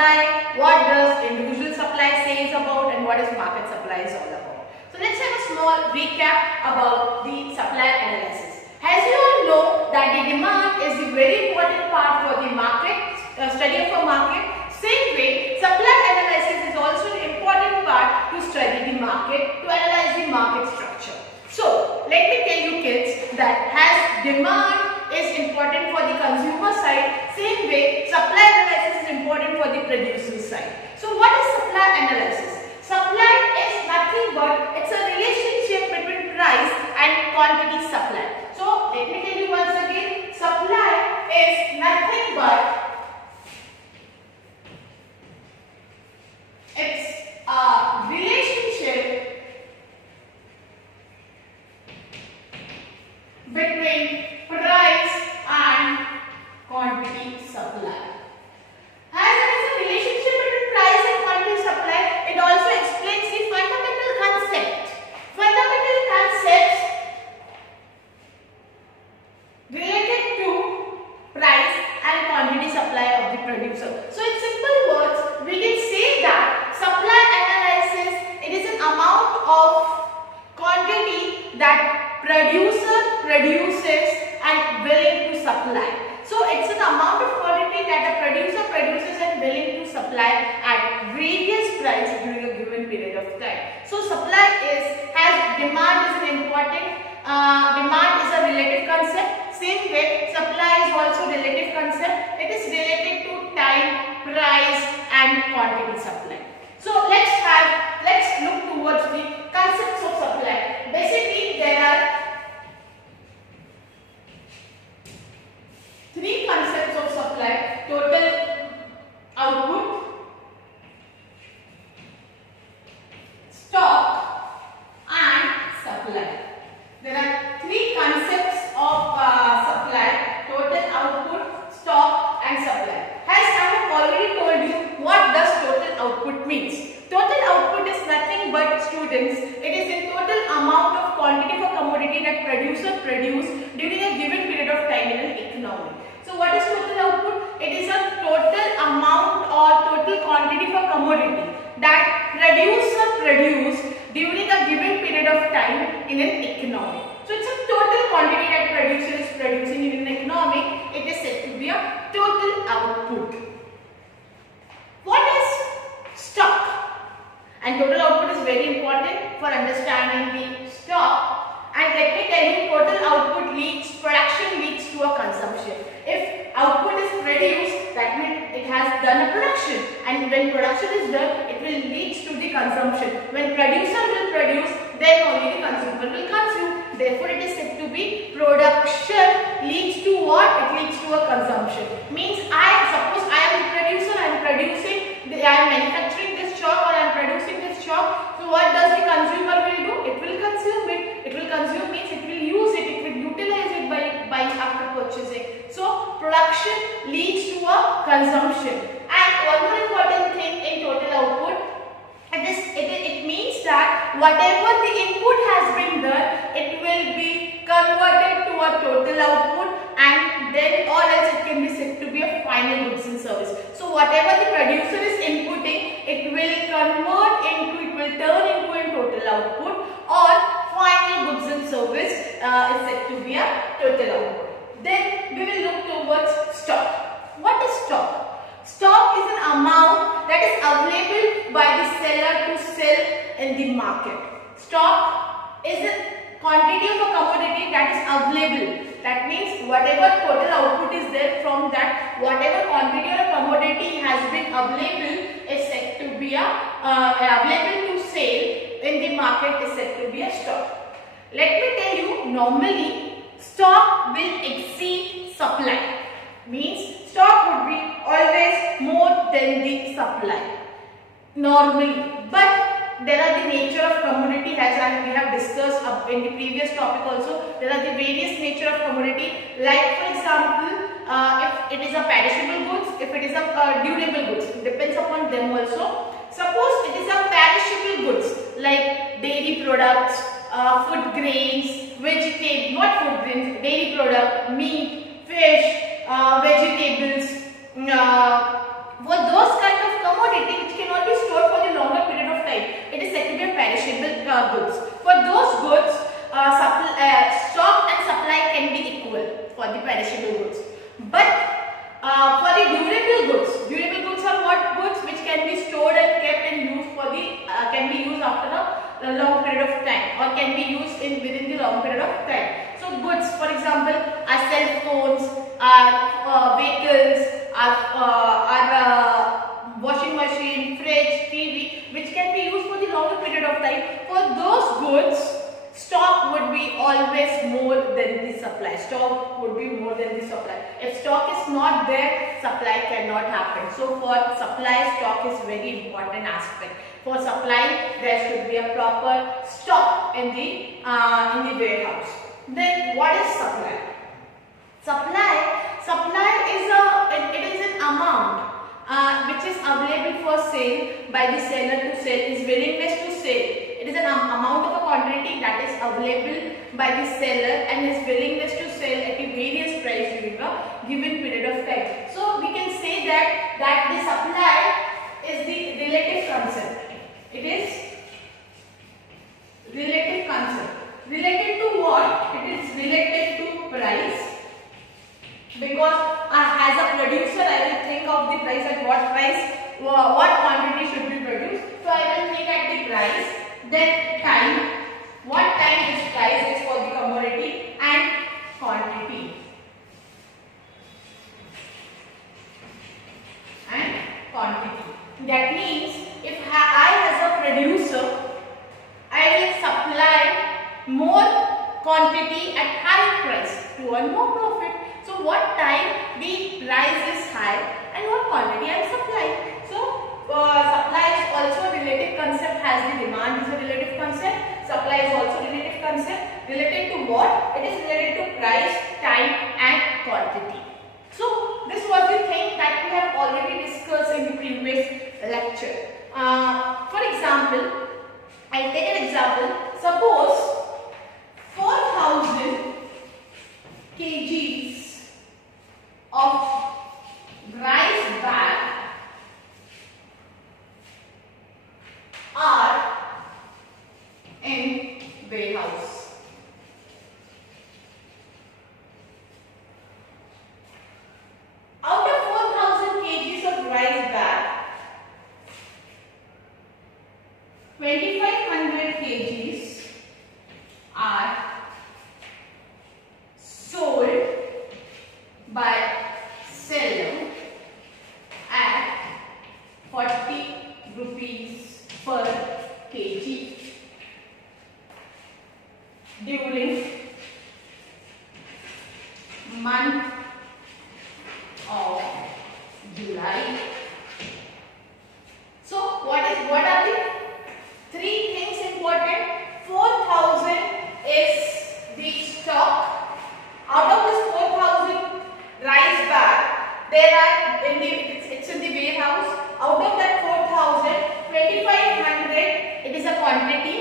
supply, what does individual supply says about, and what is market supply is all about. So let's have a small recap about the supply analysis. As you all know that the demand is the very important part for the market, study of a market. Same way, supply analysis is also an important part to study the market, to analyze the market structure. So let me tell you kids that as demand is important for the consumer side, same way supply analysis is important for the producer side. So what is supply analysis? Supply is nothing but it's a relationship between price and quantity supply. So let me tell you once again, supply is nothing but it's a relationship between price and quantity supply. As there is a relationship between price and quantity supply, it also explains the fundamental concepts related to price and quantity supply of the producer. So in simple words, we can say that supply analysis, it is an amount of quantity that producer produces and willing to supply. So it's an amount of quantity that a producer produces and willing to supply at various price during a given period of time. So supply has demand is an important, demand is a relative concept. Same way, supply is also relative concept. It is related to time, price and quantity supply. So let's look towards the concepts of supply. Basically, there are three concepts of supply: total output, stock and supply. There are three concepts of supply: total output, stock and supply. As I have already told you, what does total output means? Total output is nothing but, students, it is the total amount of quantity of a commodity that producer produce during a given period of time in an economy. So what is total output? It is a total amount or total quantity of a commodity that producer produce during a given period of time in an economy. So it's a total quantity that producer is producing in an economy. It is said to be a total output. What is stock? And total output is very important for understanding the stock. And let me tell you, total output leads, production leads to a consumption. If output is produced, that means it has done a production. And when production is done, it will lead to the consumption. When producer will produce, then only the consumer will consume. Therefore, it is said to be production leads to what? It leads to a consumption. Means suppose I am the producer, I am producing, I am manufacturing this chalk or I am producing this chalk. So what does the consumer will do? It will consume it. It will consume means it will use it. It will utilize it by buying after purchasing. So production leads to a consumption. And one more important thing in total output, it means that whatever the input has been done, it will be converted to a total output, and then or else it can be said to be a final goods and service. So whatever the producer is inputting, it will turn into a total output, or final goods and service is said to be a total output. Then we will look towards stock. What is stock? Stock is an amount that is available by the seller to sell in the market. Stock is a quantity of a commodity that is available. That means whatever total output is there, from that whatever quantity or a commodity has been available is said to be available to sale in the market is said to be a stock. Let me tell you, normally stock will exceed supply. Means stock would be always more than the supply normally, but there are the nature of commodity, as we have discussed in the previous topic also. There are the various nature of commodity, like for example, if it is a perishable goods, if it is a durable goods, it depends upon them also. Suppose it is a perishable goods like dairy products, food grains, vegetable, not food grains, dairy product, meat, fish, vegetables. For those kind of a long period of time or can be used within the long period of time. So goods, for example, are cell phones, are vehicles, are washing machine, fridge, TV, which can be used for the longer period of time. For those goods, stock would be always more than the supply. Stock would be more than the supply. If stock is not there, supply cannot happen. So for supply, stock is very important aspect. For supply, there should be a proper stock in the warehouse. Then what is supply? Supply is an amount which is available for sale by the seller to sell, his willingness to sell. It is an amount of a quantity that is available by the seller and his willingness to sell at a various price during a given period of time. So we can say that the supply is the relative concept. It is relative concept. Related to what? It is related to price. Because as a producer, I will think of the price at what price, what quantity should be produced. So I will think at the price, then time, what time this price is for the commodity, and quantity. That means if I as a producer, I will supply more quantity at high price to earn more profit. So what time the price is high and what quantity I am supplying. So supply is also a relative concept, as the demand is a relative concept. Supply is also a relative concept. Related to what? It is related to price, time and quantity. So this was the thing that we have already discussed in the previous lecture. For example, I'll take an example. Suppose 4,000 kgs of rice bag are in warehouse. Out of 4,000 kgs of rice bag, 2,500 kgs are sold by seller at 40 rupees per kg during month of July. So what are the three things important? 4,000 is the stock. Out of this 4,000 rice bag, there are it's in the warehouse. Out of that 4,000, 2,500 it is a quantity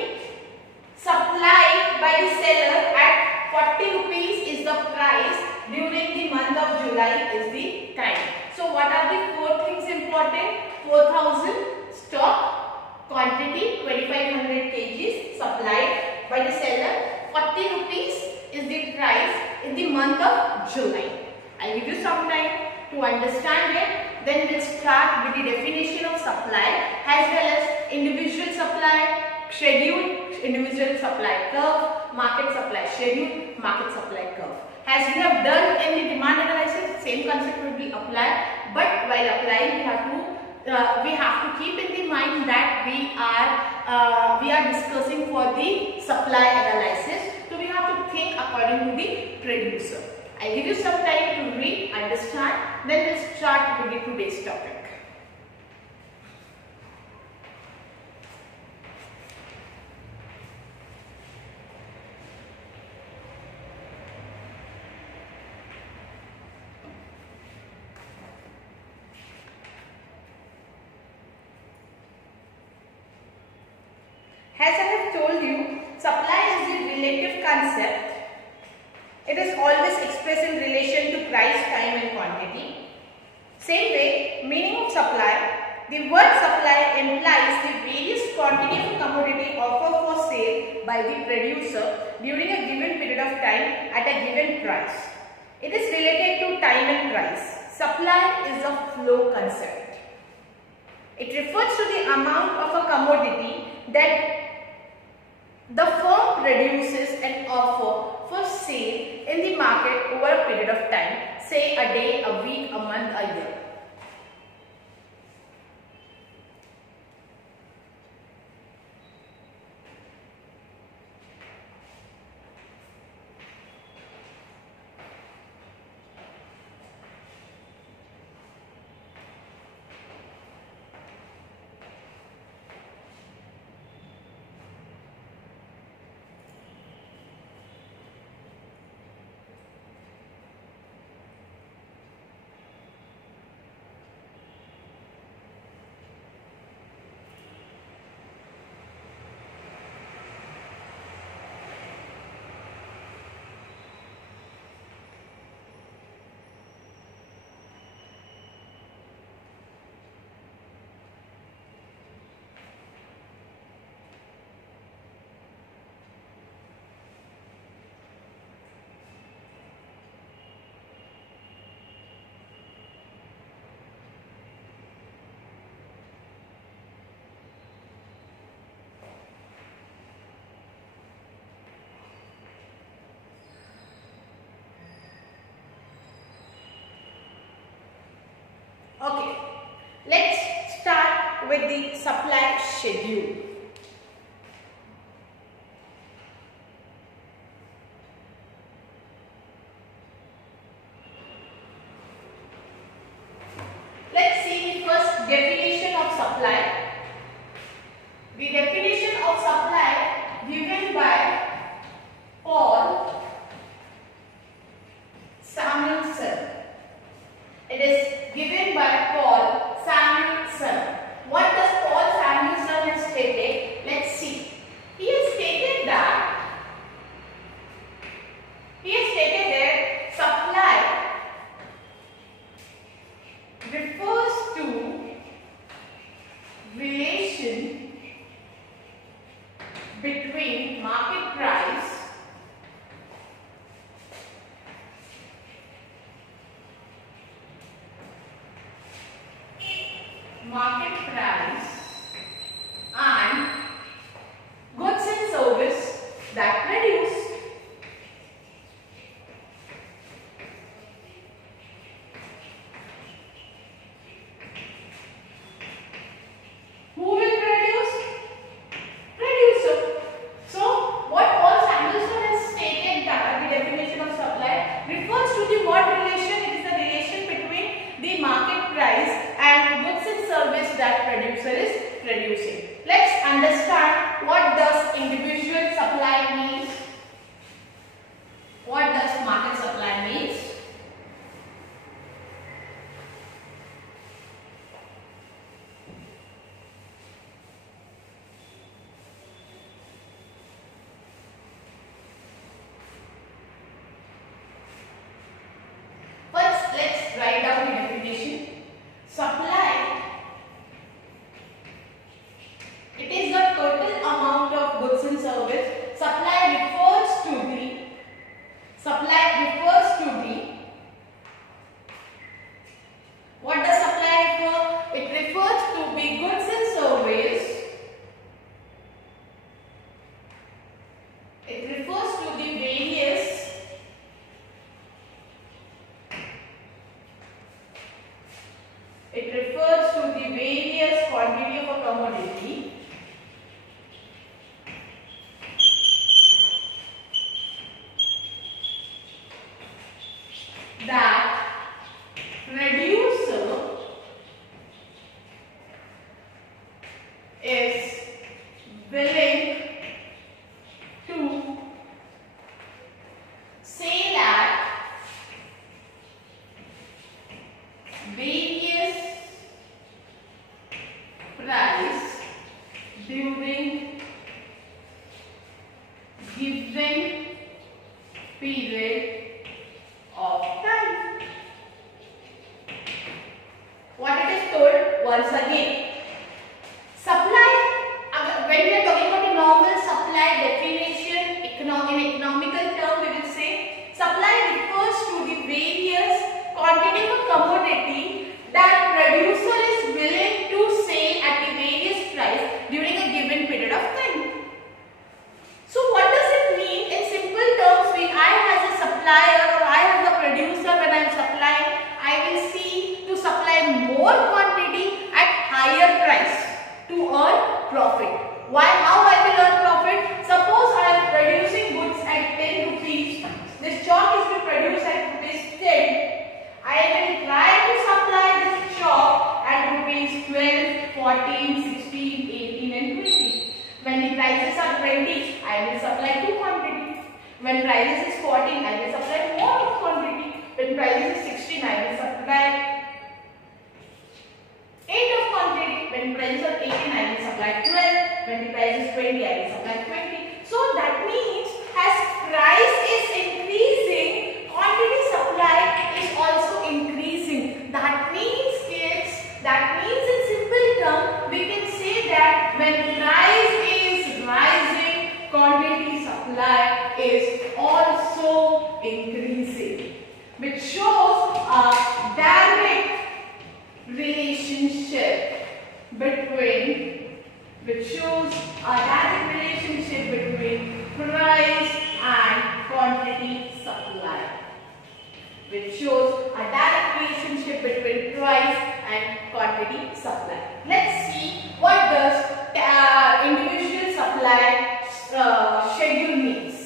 supplied by the seller at 40 rupees is the price. During the month of July is the time. So what are the four things important? 4,000 stock, quantity 2,500 kgs supplied by the seller, 40 rupees is the price in the month of July. I'll give you some time to understand it. Then we'll start with the definition of supply as well as individual supply, schedule, individual supply curve, market supply schedule, market supply curve. As we have done in the demand analysis, same concept will be applied, but while applying we have to keep in the mind that we are discussing for the supply analysis, so we have to think according to the producer. I'll give you some time to read, understand, then we'll start with today's topic. As I have told you, supply is the relative concept. It is always expressed in relation to price, time and quantity. Same way, meaning of supply. The word supply implies the various quantity of commodity offered for sale by the producer during a given period of time at a given price. It is related to time and price. Supply is a flow concept. It refers to the amount of a commodity that the firm produces an offer for sale in the market over a period of time, say a day, a week, a month, a year. Okay, let's start with the supply schedule. Let's see the first definition of supply. The definition of supply given by Paul Samuelson. It is given by Paul Samuelson. What does Paul Samuelson have stated? Let's see. He has stated that supply refers to relation between market price and goods and service that produce. Who will produce? Producer. So what Paul Samuelson has stated that the definition of supply refers to the what relation? It is the relation between the market price and goods and service that producer is producing. Let's understand what does individual supply means. What does market supply means? First, let's write down the definition. Supply, it is the total amount of goods and service. Supply refers to the what does supply refer? It refers to the goods and service. It refers to the various quantity of a commodity that producer is willing to sell at various price during given period of time. What it is told once again. Supply, when we are talking about a normal supply definition, in economical term we will say supply refers to the various quantity of a commodity that producer is willing to sell at a various price during a given period of time. 14, 16, 18 and 20. When the prices are 20, I will supply 2 quantity. When prices is 14, I will supply more of quantity. When prices is 16, I will supply 8 of quantity. When prices are 18, I will supply 12. When the price is 20, I will supply 20. So that means as price is increasing, quantity supply is also increasing. That means kids, that means in simple term, we can say that when price is rising, quantity supply is also increasing, which shows a direct relationship between price and quantity supply. Which shows a direct relationship between price and quantity supply. Let's see what does individual supply schedule means.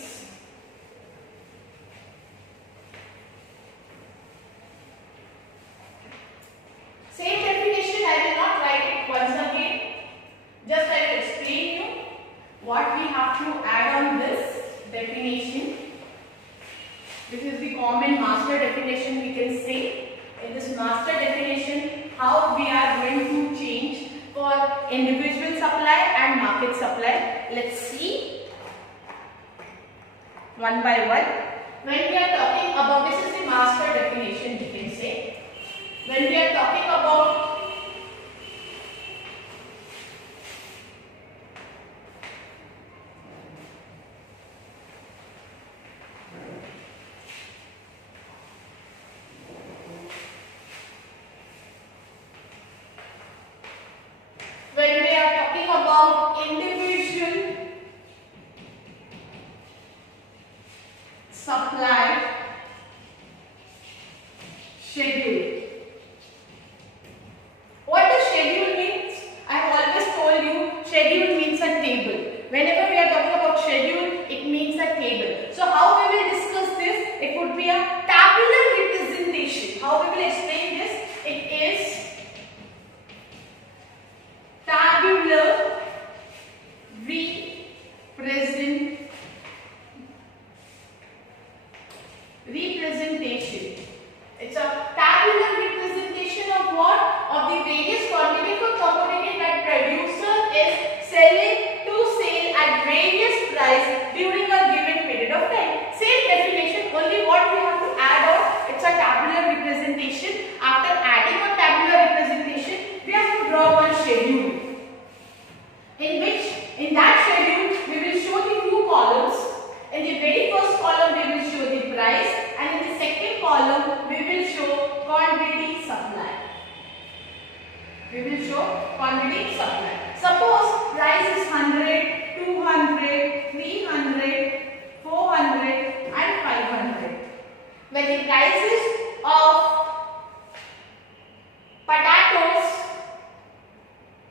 Same definition, I will not write it once again. Just I will explain you what we have to add on this definition. This is the common master definition we can say. In this master definition, how we are going to change for individual supply and market supply. Let's see one by one. When we are talking about, this is the master definition we can say. When we are talking about individual supply schedule. What does schedule means? I have always told you schedule means a table. Whenever we are talking about schedule, it means a table. So how we will discuss this? It would be a tabular representation. How we will explain this? It is tabular representation. It's a tabular representation of what? Of the various quantity for commodity that producer is selling to sale at various price during a given period of time. Same definition, only what we have to add on, it's a tabular representation. After adding a tabular representation, we have to draw one schedule. In that schedule, we will show the 2 columns. In the very first column, we will show the price, and in the second column, we will show quantity supply. Suppose price is 100, 200, 300, 400, and 500. When the prices of potatoes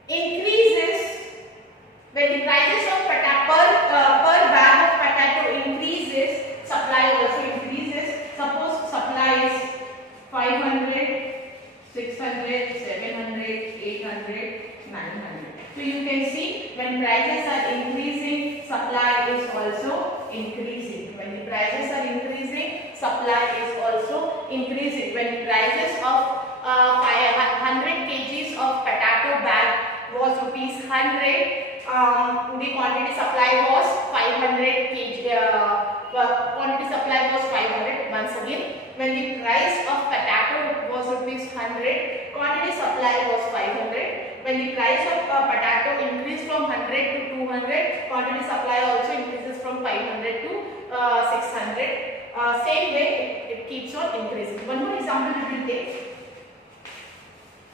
increases, when the prices of per bag of potato increases, supply also increases. Suppose supply is 500, 600, 700, 800, 900. So you can see when prices are increasing, supply is also increasing. When the prices are increasing, supply is also increasing. When the prices of 100 kgs of potato bag was rupees 100, the quantity supply was 500 kg. Quantity supply was 500. Once again, when the price of potato was rupees 100, quantity supply was 500. When the price of potato increased from 100 to 200, quantity supply also increases from 500 to 600. Same way, it keeps on increasing. One more example we will take.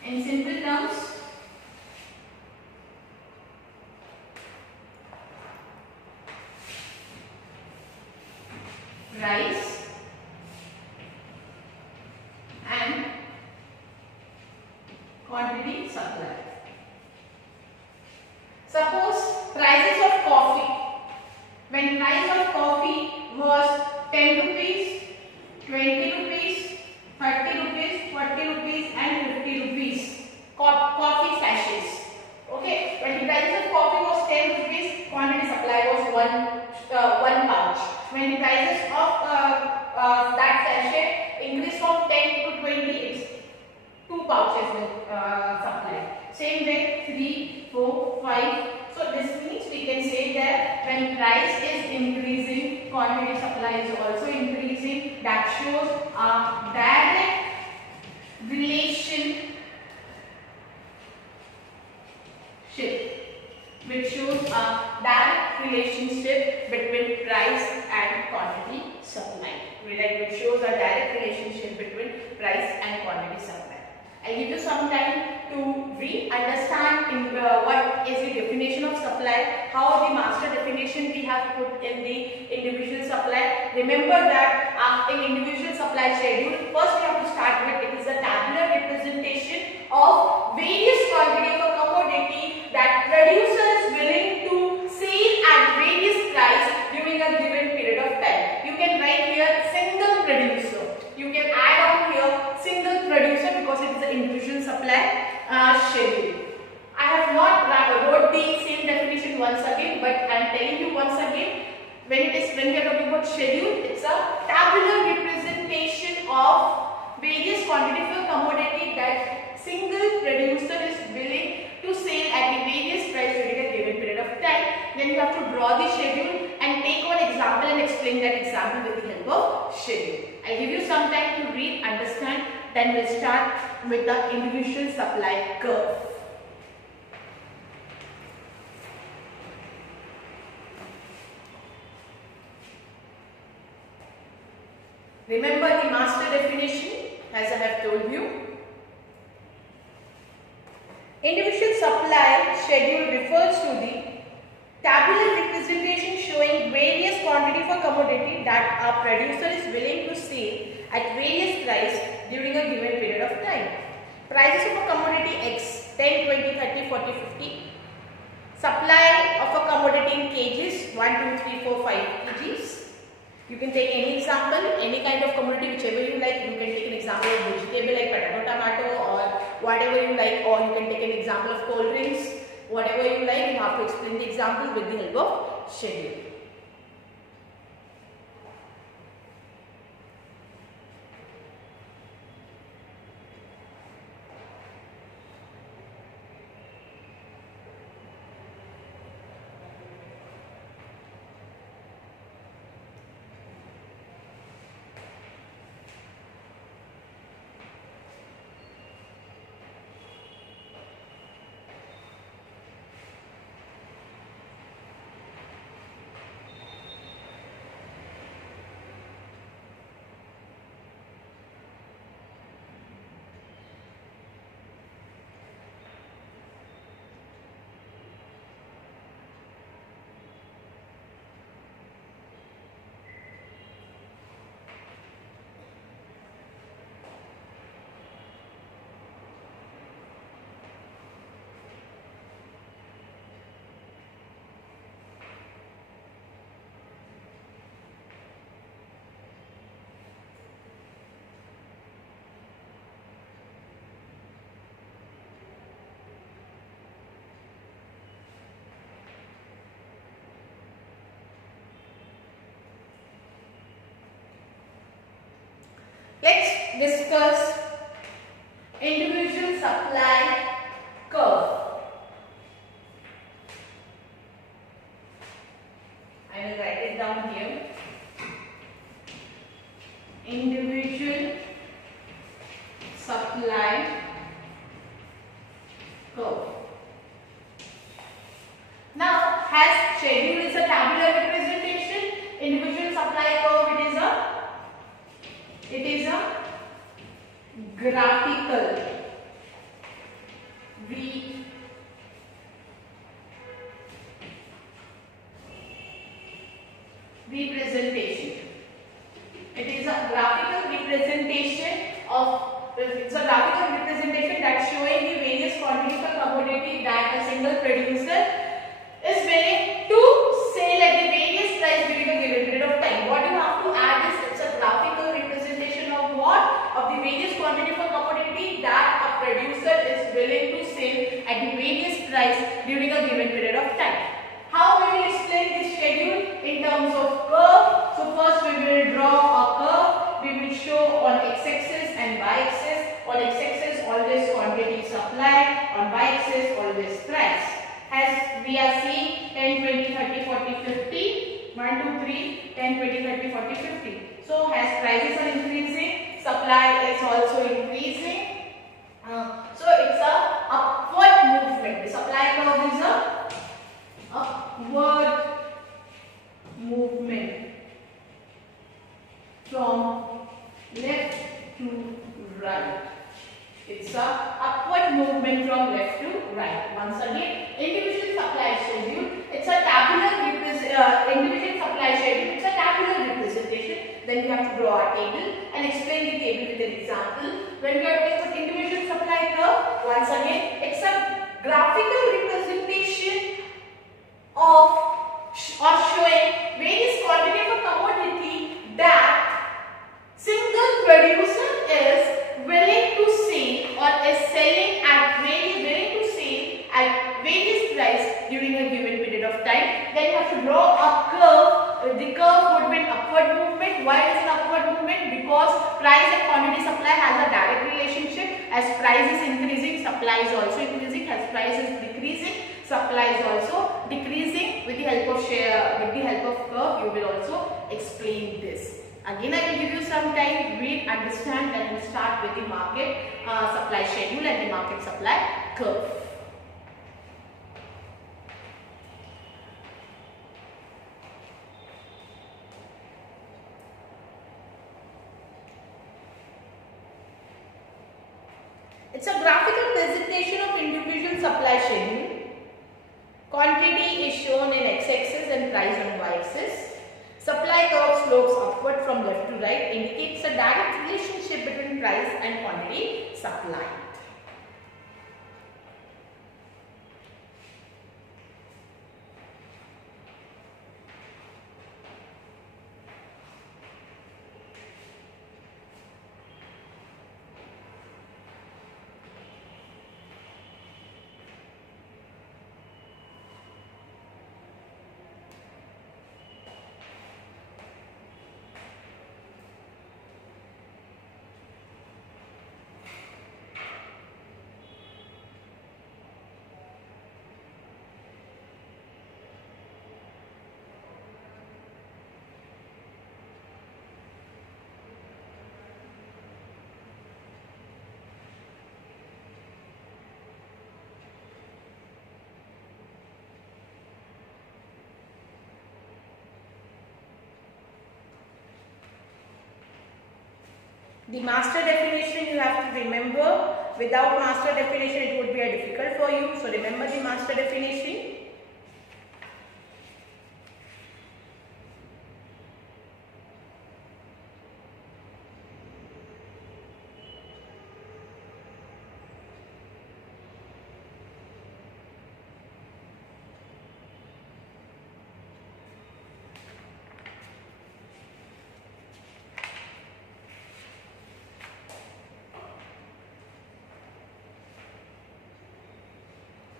In simple terms, price and quantity supply. Suppose prices of coffee. When price of coffee was 10 rupees, 20 rupees, 30 rupees, 40 rupees and 50 rupees. Coffee sachets. 3, 4, 5. So this means we can say that when price is increasing, quantity supply is also increasing. That shows a direct relationship, which shows a direct relationship between price and quantity supply. Which shows a direct relationship between price and quantity supply. I'll give you some time to understand what is the definition of supply, how the master definition we have put in the individual supply. Remember that in individual supply schedule, first we have to start with it is a tabular representation of various quantity of a commodity that producer is willing to sell at various price during a given period of time. You can write here single producer. You can add on here single producer because it is an individual supply schedule. I have not wrote the same definition once again, but I am telling you once again, when we are talking about schedule, it's a tabular representation of various quantity of commodity that single producer is willing to sell at the various price during a given period of time. Then you have to draw the schedule and take one example and explain that example with the help of schedule. I'll give you some time to read, understand, then we'll start with the individual supply curve. Remember the master definition as I have told you. Individual supply schedule refers to the tabular representation showing various quantity for commodity that a producer is willing to sell at various price during a given period of time. Prices of a commodity X 10, 20, 30, 40, 50. Supply of a commodity in kgs 1, 2, 3, 4, 5 kgs. You can take any example, any kind of commodity, whichever you like. You can take an example of vegetable like potato, tomato, or whatever you like, or you can take an example of cold drinks. Whatever you like, you have to explain the example with the help of schedule. Let's discuss individual supply curve. I will write it down here. Individual supply curve. Now, as schedule is a tabular representation, individual supply curve it is a graphical representation. It is a graphical representation that's showing the various quantities of commodity that a single producer is willing to sell at the various price during a given period of time. What you have to add is it's a graphical representation of what? Of the various quantity of commodity that a producer is willing to sell at the various price during a given period of time. How we will explain this schedule in terms of curve? So first we will draw a curve. We will show on x-axis and y-axis. On x-axis always quantity supplied, on y-axis always price. 10, 20, 30, 40, 50. So as prices are increasing, supply is also increasing. So it's a upward movement. The supply curve is a upward movement from left to right. It's a upward movement from left to right. Once again, individual supply schedule. It's a tabular individual supply schedule. It's a tabular representation. Then we have to draw our table and explain the table with an example. When we are doing the individual supply curve, once again, it's a graphical representation of or showing various quantity of a commodity that single producer is willing to sell or is selling at various price during a given period of time. Then you have to draw a curve. The curve would be an upward movement. Why is it an upward movement? Because price and quantity supply has a direct relationship. As price is increasing, supply is also increasing. As price is decreasing, supply is also decreasing. With the help of curve, you will also explain this. Again, I will give you some time, read, understand, and we'll start with the market supply schedule and the market supply curve. It's a graphical presentation of individual supply schedule. Quantity is shown in x-axis and price on y-axis. Supply curve slopes upward from left to right, indicates a direct relationship between price and quantity supplied. The master definition you have to remember. Without master definition it would be difficult for you. So remember the master definition.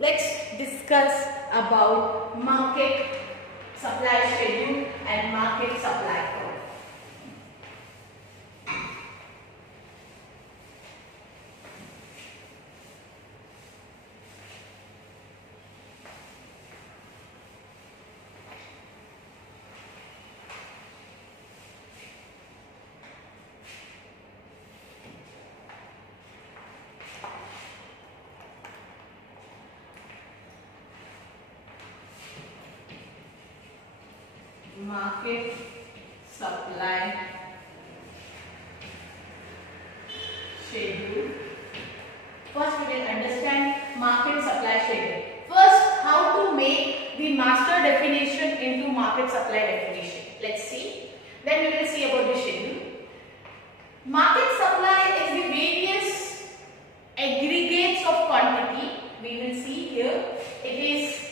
Let's discuss about market supply schedule and market supply curve. Market supply schedule. First we will understand market supply schedule. First, how to make the master definition into market supply definition. Let's see. Then we will see about the schedule. Market supply is the various aggregates of quantity. We will see here. It is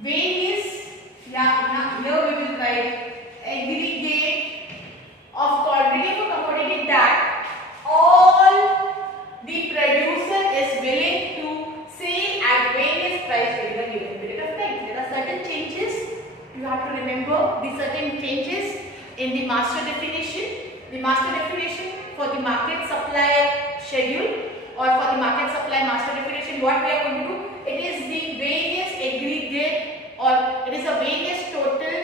various. Here we will write aggregate of quantity of a commodity that all the producer is willing to sell at various price during a given period of time. There are certain changes you have to remember. The certain changes in the master definition. The master definition for the market supply schedule or for the market supply master definition, what we are going to do? It is the various aggregate or it is a various total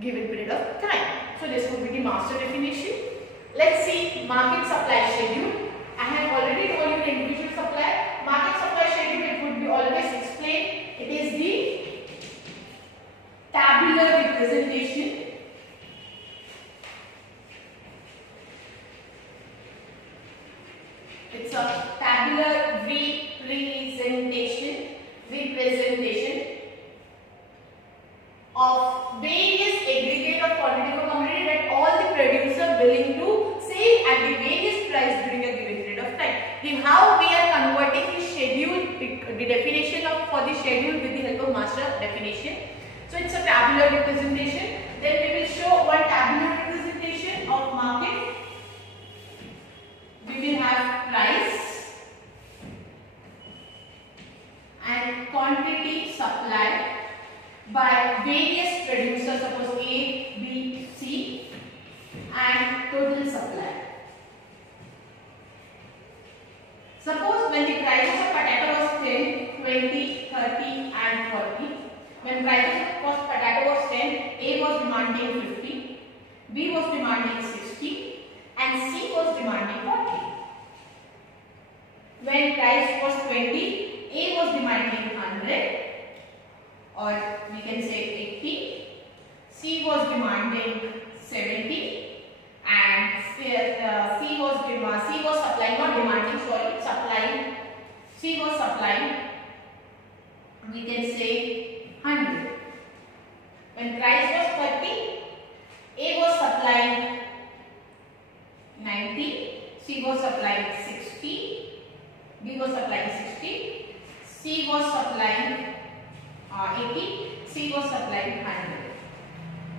given period of time. So this would be the master definition. Let's see market supply schedule. I have already told you the individual supply. Market supply schedule, it would be always explained. It is the tabular representation. It's a tabular representation of various aggregate of quantity or commodity that all the producer willing to sell at the various price during a given period of time. Then how we are converting the schedule, the definition of for the schedule with the help of master definition. So it's a tabular representation. Then we will show one tabular representation of market. We will have price and quantity supplied by various producers, suppose A, B, C, and total supply. Suppose when the prices of potato was 10, 20, 30 and 40. When prices of potato was 10, A was demanding 50, B was demanding 60 and C was demanding 40. When price was 20, A was demanding 100 or we can say 80, C was demanding 70 and C was supplying, not demanding, sorry, supplying, C was supplying, we can say 100. When price was 30, A was supplying 90, C was supplying 60, B was supplying 60, C was supplying 80, C was supplying 100.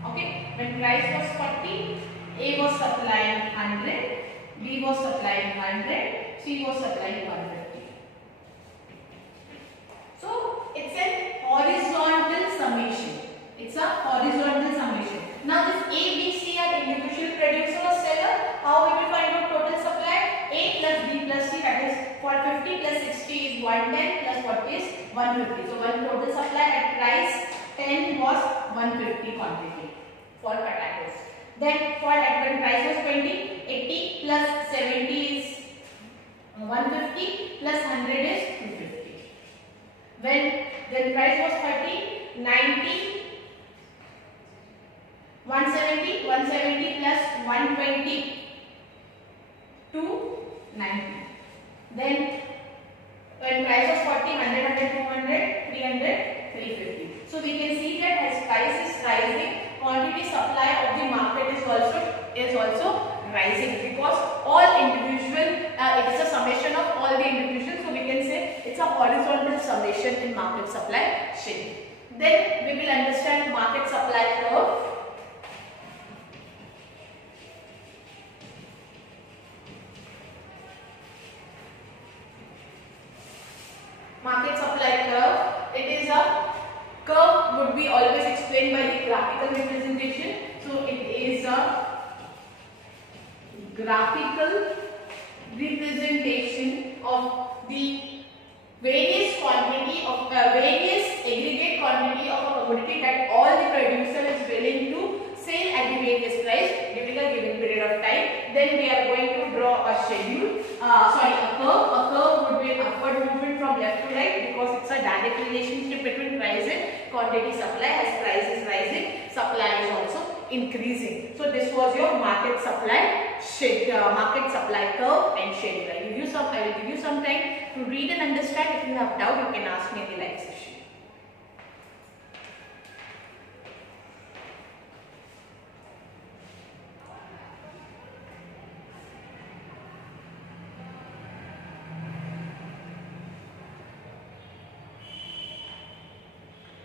Okay, when price was 40, A was supplying 100, B was supplying 100, C was supplying 150. So it's a horizontal summation. It's a horizontal summation. Now this A, B, C are individual producer or seller. How we will find out total supply? A plus B plus C, that is for 50 plus 60 is 110 plus 40 is 150. So one total supply at price 10 was 150 quantity for potatoes. Then for when price was 20, 80 plus 70 is 150 plus 100 is 250. When then price was 30, 90, 170 plus 120 to 90. Then when price was 40, 100, 200, 300, 350. So we can see that as price is rising, quantity supply of the market is also rising because all individual, it is a summation of all the individuals. So we can say it's a horizontal summation in market supply schedule. Then we will understand market supply curve. Market supply curve, it is a curve would be always explained by the graphical representation. So it is a graphical representation of the various quantity of various aggregate quantity of a commodity that all the producer is willing to sell at the various price during a given period of time. Then we are going to draw a schedule, a curve. A curve would be an upward movement from left to right because it's a direct relationship between price and quantity supply. As price is rising, supply is also increasing. So this was your market supply curve and schedule. I will give you some time to read and understand. If you have doubt, you can ask me in the live session.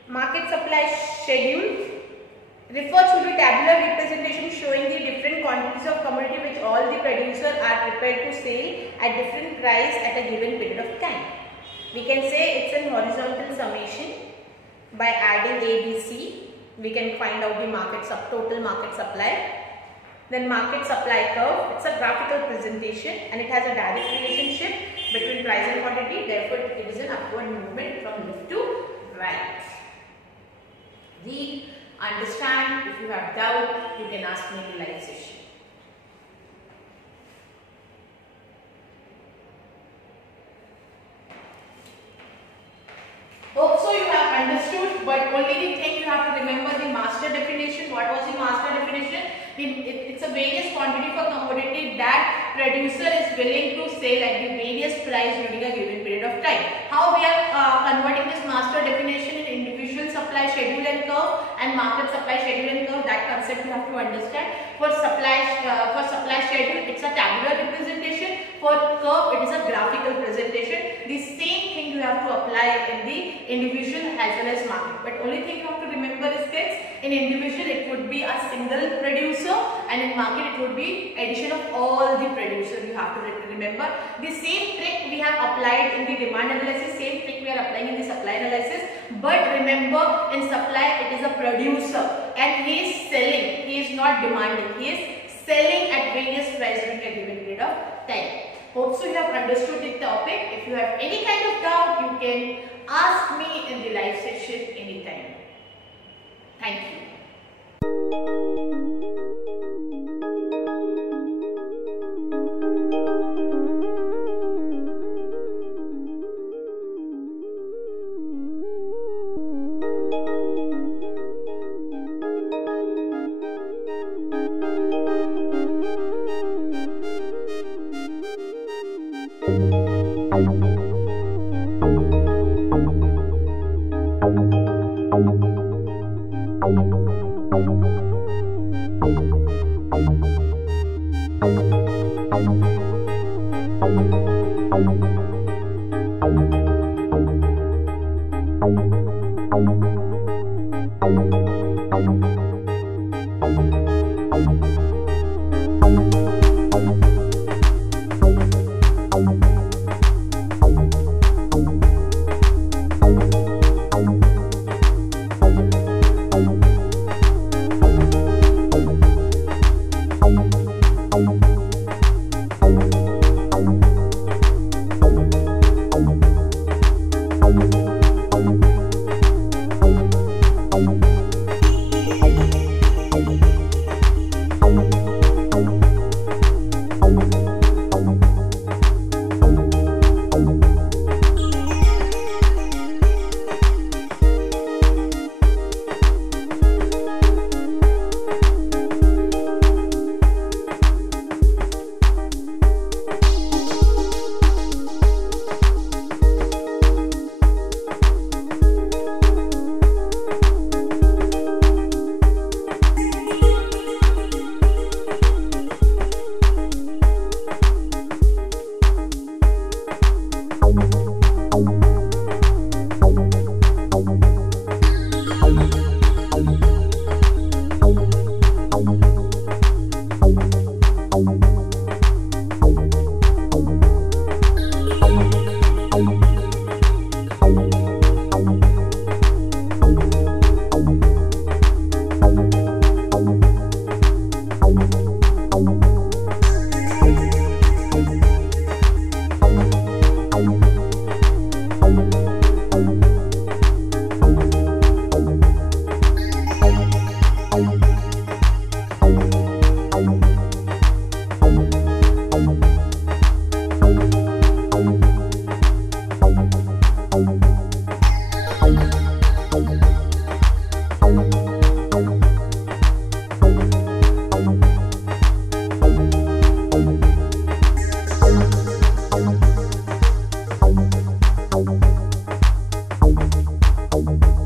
Market supply schedule refers to the tabular representation showing the different quantities of commodity which all the producers are prepared to sell at different price at a given period of time. We can say it's a horizontal summation. By adding A, B, C, we can find out the total market supply. Then market supply curve, it's a graphical presentation and it has a direct relationship between price and quantity. Therefore, it is an upward movement from left to right. The understand. If you have doubt, you can ask me in the live session. Hope so you have understood, but only the thing you have to remember the master definition. What was the master definition? It's a various quantity for commodity that producer is willing to sell at the various price during a given period of time. How we are converting this master definition in individual supply schedule and curve and market supply schedule and curve, that concept you have to understand. For supply schedule, it's a tabular representation. For curve, it is a graphical presentation. The same thing you have to apply in the individual as well as market. But only thing you have to remember is kids, in individual it would be a single producer, and in market it would be addition of all the producers. You have to remember. The same trick we have applied in the demand analysis, same trick we are applying in the supply analysis. But remember, in supply it is a producer and he is selling, he is not demanding, he is selling at various price during a given period of time. Hope so you have understood the topic. If you have any kind of doubt, you can ask me in the live session anytime. Thank you. Bye.